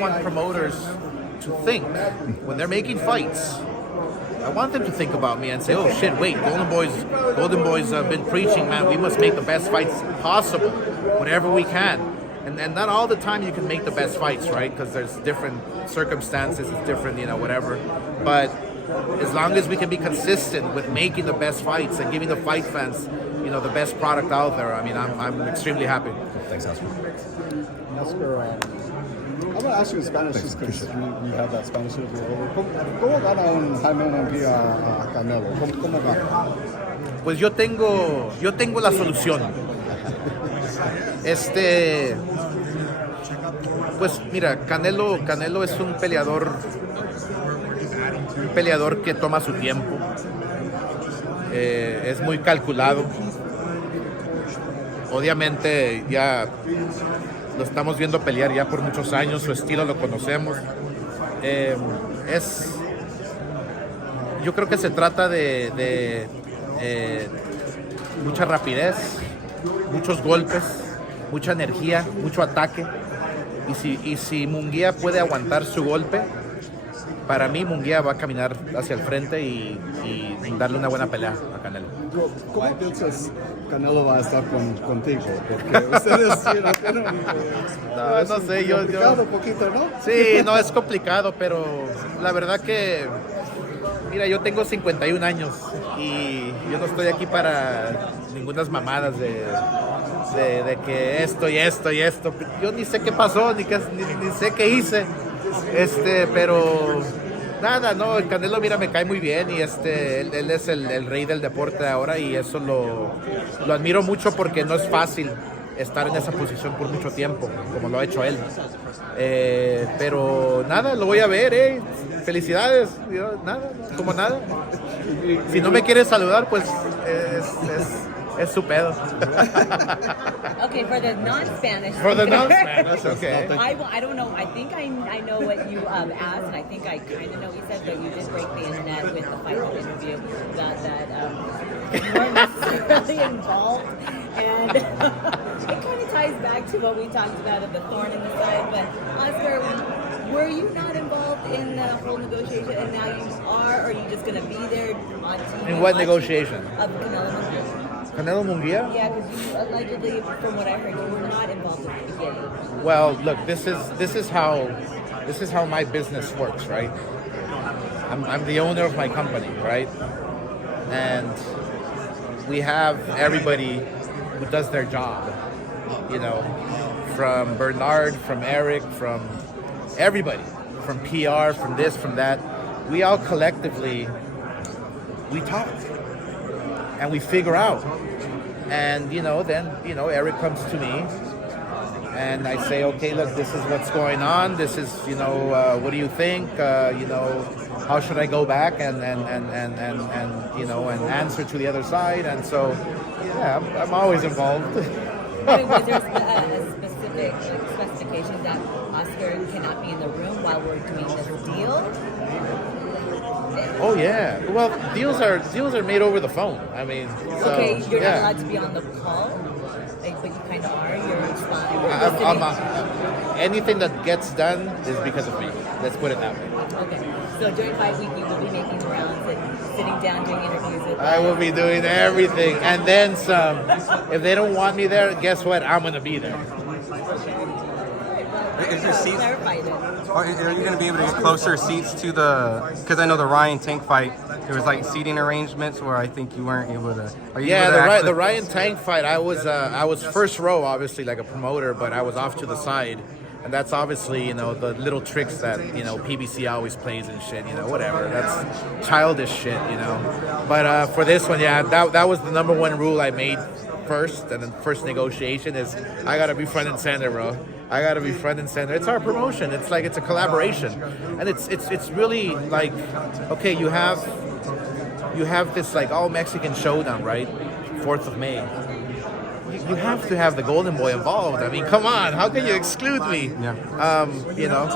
want promoters to think when they're making fights. I want them to think about me and say, "Oh shit, wait, Golden Boys have been preaching, man. We must make the best fights possible, whatever we can." And not all the time you can make the best fights, right? Because there's different circumstances, it's different, whatever. But as long as we can be consistent with making the best fights and giving the fight fans, the best product out there, I mean, I'm extremely happy. Thanks, Oscar. Oscar, I'm going to ask you in Spanish just because we have that Spanish over. ¿Cómo gana un Jaime Munguía a Canelo? ¿Cómo gana? Pues yo tengo la solución. Pues mira, Canelo es un peleador que toma su tiempo, es muy calculado. Obviamente ya lo estamos viendo pelear ya por muchos años, su estilo lo conocemos. Yo creo que se trata de mucha rapidez, muchos golpes, mucha energía, mucho ataque. Y si Munguía puede aguantar su golpe, para mí Munguía va a caminar hacia el frente y darle una buena pelea a Canelo. ¿Cómo piensas Canelo va a estar contigo? Porque ustedes tienen no sé, yo un poquito, ¿no? Sí, no, es complicado, pero la verdad que, mira, yo tengo 51 años y yo no estoy aquí para ninguna mamadas de que esto y esto y esto. Yo ni sé qué pasó, ni sé qué hice. Pero nada, no, el Canelo, mira, me cae muy bien y él es el rey del deporte ahora y eso lo admiro mucho porque no es fácil estar en esa posición por mucho tiempo, como lo ha hecho él. Pero nada, lo voy a ver, felicidades, nada, como nada. Si no me quieres saludar, pues es su pedo. Okay, for the non-Spanish. For the non-Spanish, okay. I don't know. I think I know what you asked, and I think I kind of know what you said, but you did break the internet with the fight interview about that you weren't necessarily involved, and it kind of ties back to what we talked about of the thorn in the side. But Oscar, were you not involved in the whole negotiation, and now you are, or are you just going to be there on TV? In what negotiation? Of Canelo Munguía. Canelo Munguía? Yeah, because you allegedly, from what I heard, you were not involved at the beginning. Well, look, this is how my business works, right? I'm the owner of my company, right? And we have everybody who does their job, from Bernard, from Eric, from everybody, from PR, from this, from that. We all collectively, we talk and we figure out. And, then Eric comes to me and I say, okay, look, this is what's going on. This is, what do you think? How should I go back and answer to the other side? And so, yeah, I'm always involved. Was there a specific specification that Oscar cannot be in the room while we're doing this deal? Oh yeah. Well, deals are made over the phone. I mean, so, okay, you're not allowed to be on the call, but you kind of are. Anything that gets done is because of me. Let's put it that way. Okay. So during fight week, you will be making the rounds and sitting down doing interviews with them. I will be doing everything, and then some. If they don't want me there, guess what? I'm gonna be there. Is there seats? Clarify this. Are you going to be able to get closer seats to because I know the Ryan Tank fight, there was like seating arrangements where I think you weren't able to. Are you able to the Ryan Tank fight, I was first row, obviously, like a promoter, but I was off to the side. And that's obviously, the little tricks that, PBC always plays and shit, whatever. That's childish shit, But for this one, yeah, that was the number one rule I made first. And then first negotiation is I got to be front and center, bro. I got to be front and center. It's our promotion. It's like it's a collaboration. And it's really like, okay, you have this like all Mexican showdown, right? 4th of May. you have to have the Golden Boy involved. I mean, come on, how can you exclude me? Yeah. You know.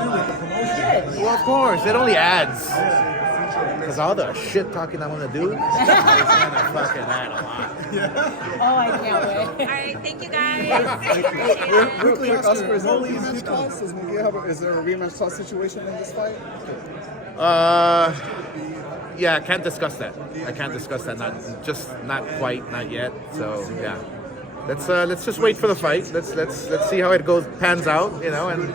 Well, of course, it only adds. Because all the shit talking I want to do, it's gonna fucking add a lot. Oh, I can't wait. All right, thank you guys. Quickly, Oscar, is there a rematch toss? Is there a rematch toss situation in this fight? Yeah, I can't discuss that. I can't discuss that. Not quite, not yet. So yeah, let's just wait for the fight. Let's see how it goes, pans out. You know, and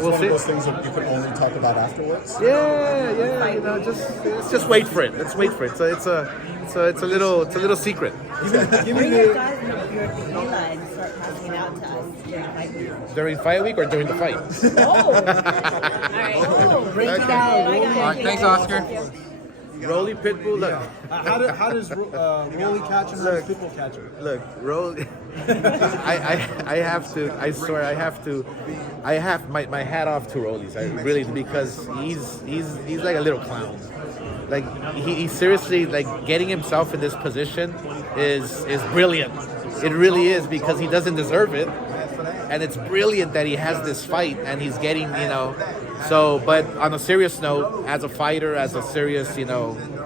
we'll One see. of those things that you can only talk about afterwards. Yeah. You know, let's just wait for it. Let's wait for it. So it's a little secret. Bring your guys your tequila and start passing it out to us during fight week. During fight week or during the fight? Oh! All right. Oh, bring it down. I got it. All right, thanks, Oscar. Rolly Pitbull, look. How does Rolly catch him? How does Pitbull catch him? Look, Rolly. I have to. I swear, I have my hat off to Rollies. Really, because he's like a little clown. Like he seriously, like, getting himself in this position is brilliant. It really is, because he doesn't deserve it, and it's brilliant that he has this fight and he's getting, So, but on a serious note, as a fighter, as a serious,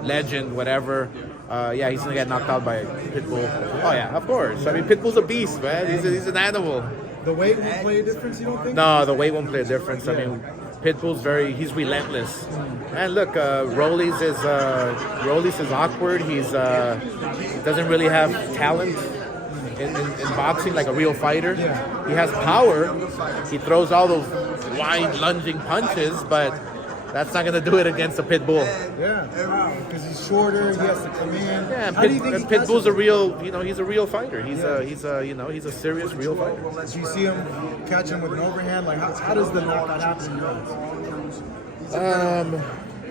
legend, whatever, yeah, he's gonna get knocked out by Pitbull. Oh yeah, of course. I mean, Pitbull's a beast, man. He's an animal. The weight won't play a difference, you don't think? No, the weight won't play a difference. I mean, Pitbull's he's relentless. And look, Rollies is awkward. He doesn't really have talent in boxing like a real fighter. He has power. He throws all those wide lunging punches, but that's not going to do it against a Pitbull. Yeah, because he's shorter. He has to come in. Yeah, and How do you think he Pitbull's catches a real, he's a real fighter. He's a serious real fighter. Do you see him catch him with an overhand? Like, how does the knockout happen in your eyes?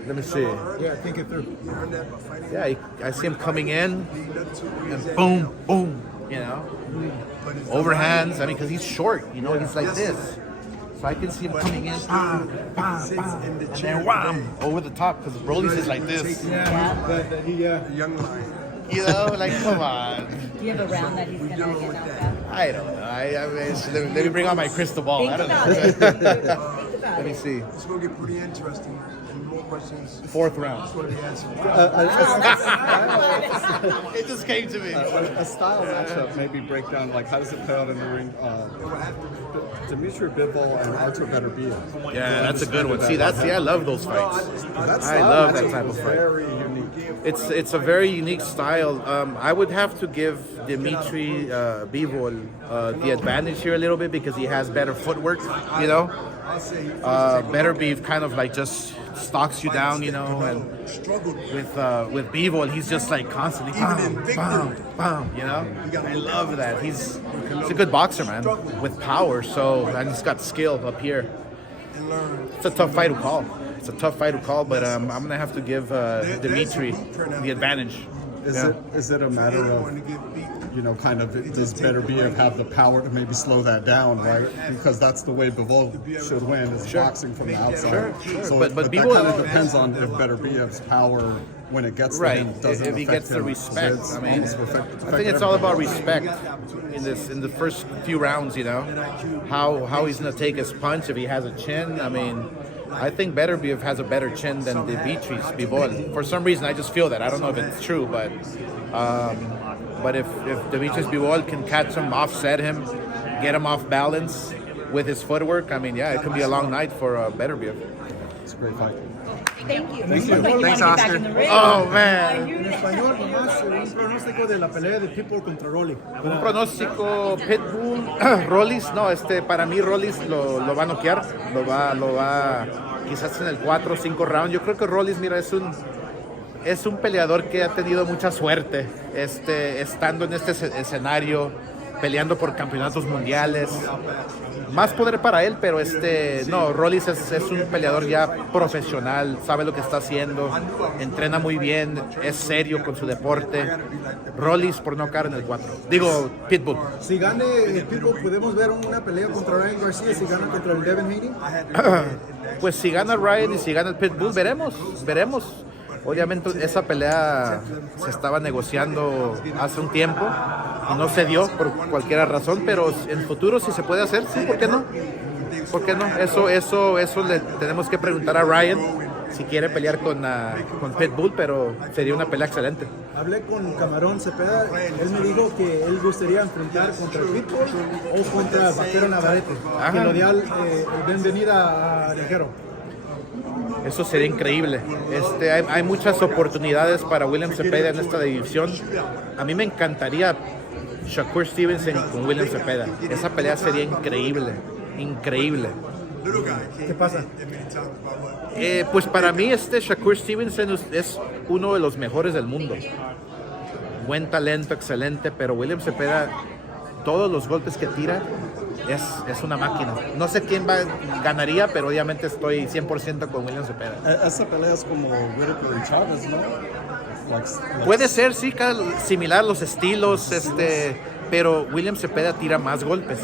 Let me see. Yeah, think it through. Yeah, I see him coming in, and boom, boom, overhands. I mean, because he's short, he's like this. So I can see him coming in, bam, bam, bam, and then wham, over the top, because Rollies is like this. Yeah. Young lion. Like, come on. Do you have a round that he's going to get knocked out? I don't know. I mean, let me bring out my crystal ball. Think I don't about know. it. Think about Let me it. see. It's going to get pretty interesting. And more questions. Fourth round. That's what he asked. It just came to me. A style matchup, maybe break down, like, how does it play out in the ring? Dimitri Bivol and Artur Beterbiev. Yeah, that's a good one. See, I love those fights. That I love that matchup type of is fight. very unique. It's a very unique style. I would have to give Dimitri Bivol the advantage here a little bit, because he has better footwork, Beterbiev kind of like just stalks you down, and with Bivol, he's just like constantly bam, bam, bam, I love that. He's a good boxer, man, with power, and he's got skill up here. It's a tough fight to call. But I'm going to have to give Dimitri the advantage. Is it a matter of, kind of, does Beterbiev have the power to maybe slow that down, right? Because that's the way Bivol should win, is boxing from the outside. Sure. So, But that Bivol, kind of depends on if Beterbiev's power, when it gets to him, doesn't if he affect gets the him. respect. It's I mean, almost I affect think it's all about everybody. respect in the first few rounds. How he's gonna take his punch if he has a chin. I mean, I think Beterbiev has a better chin than Dimitri's Bivol. For some reason, I just feel that. I don't know if it's true, but if Dimitri's Bivol can catch him, offset him, get him off balance with his footwork, I mean, yeah, it could be a long night for Beterbiev. It's a great fight. Thank you. Thank you. Looks like you Thanks, want to get Oscar. back in the ring. Oh, man. You- En español, nomás, un pronóstico de la pelea de Pitbull contra Rolly. Un pronóstico Pitbull, Rollies, no, para mí Rollies lo va a noquear, lo va quizás en el 4 o 5 rounds. Yo creo que Rollies, mira, es un peleador que ha tenido mucha suerte, estando en este escenario, peleando por campeonatos mundiales. Más poder para él, pero no, Rollies es un peleador ya profesional, sabe lo que está haciendo, entrena muy bien, es serio con su deporte. Rollies por no caer en el 4. Digo, Pitbull. Si gane Pitbull, ¿podemos ver una pelea contra Ryan García si gana contra el Devin Haney? Pues si gana Ryan y si gana el Pitbull, veremos. Obviamente esa pelea se estaba negociando hace un tiempo y no se dio por cualquier razón, pero en el futuro si se puede hacer, sí, ¿por qué no? ¿Por qué no? Eso le tenemos que preguntar a Ryan si quiere pelear con Pitbull, pero sería una pelea excelente. Hablé con Camarón Zepeda, él me dijo que él gustaría enfrentar contra Pitbull o contra Vaquero Navarrete, Ajá. que lo dio bienvenida a Ligero. Eso sería increíble. Hay muchas oportunidades para William Zepeda en esta división. A mí me encantaría Shakur Stevenson con William Zepeda. Esa pelea sería increíble, increíble. ¿Qué pasa? Pues para mí Shakur Stevenson es uno de los mejores del mundo. Buen talento, excelente, pero William Zepeda, todos los golpes que tira, es una máquina. No sé quién ganaría, pero obviamente estoy 100% con William Zepeda. Esa pelea es como Whitaker y Chávez, ¿no? Puede ser, sí, similar los estilos, pero William Zepeda tira más golpes.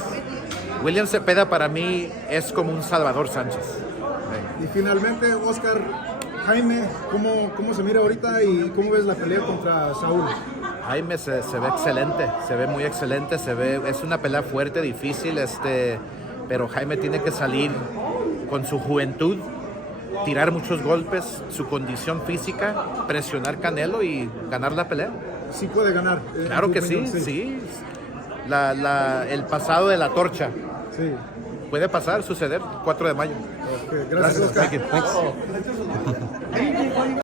William Zepeda para mí es como un Salvador Sánchez. Y finalmente, Oscar, Jaime, ¿cómo se mira ahorita y cómo ves la pelea contra Saúl? Jaime se ve excelente, se ve muy excelente, es una pelea fuerte, difícil, pero Jaime tiene que salir con su juventud, tirar muchos golpes, su condición física, presionar Canelo y ganar la pelea. Sí puede ganar. Claro que sí, sí. El pasado de la torcha. Sí. Puede pasar, suceder, 4 de mayo. Okay, gracias, Oscar. Thank you. Thanks.